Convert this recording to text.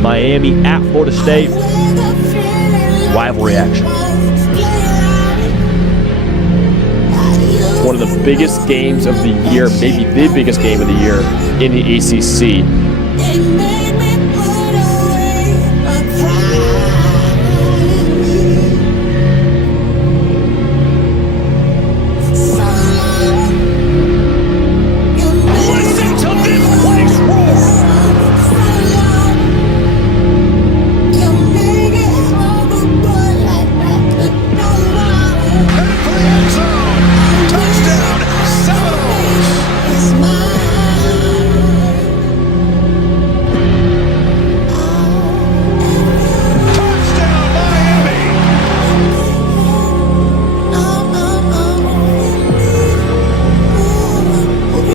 Miami at Florida State. Rivalry action. One of the biggest games of the year, maybe the biggest game of the year in the ACC.